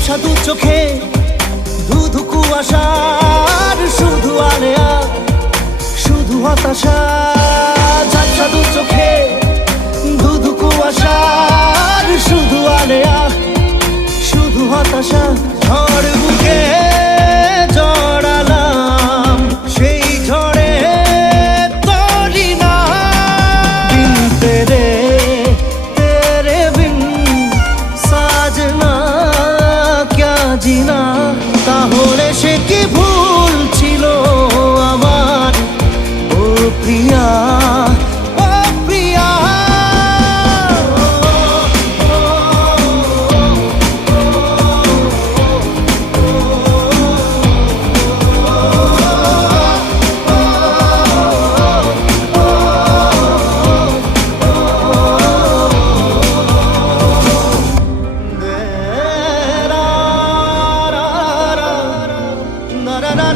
ঝাপসা দু চোখে ধুধু কুয়াশার শুধু আলেয়া শুধু হতাশা। ঝাপসা দু চোখে ধুধু কুয়াশার শুধু আলেয়া শুধু হতাশা। ঝড় বুকে জড়ালাম সেই ঝড়ে তরি না। বিন তেরে তেরে বিন সাজনা ক্যা জিনা। তাহলে সে কি ভুল ছিল আমার ও প্রিয়া ও প্রিয়া। Na na na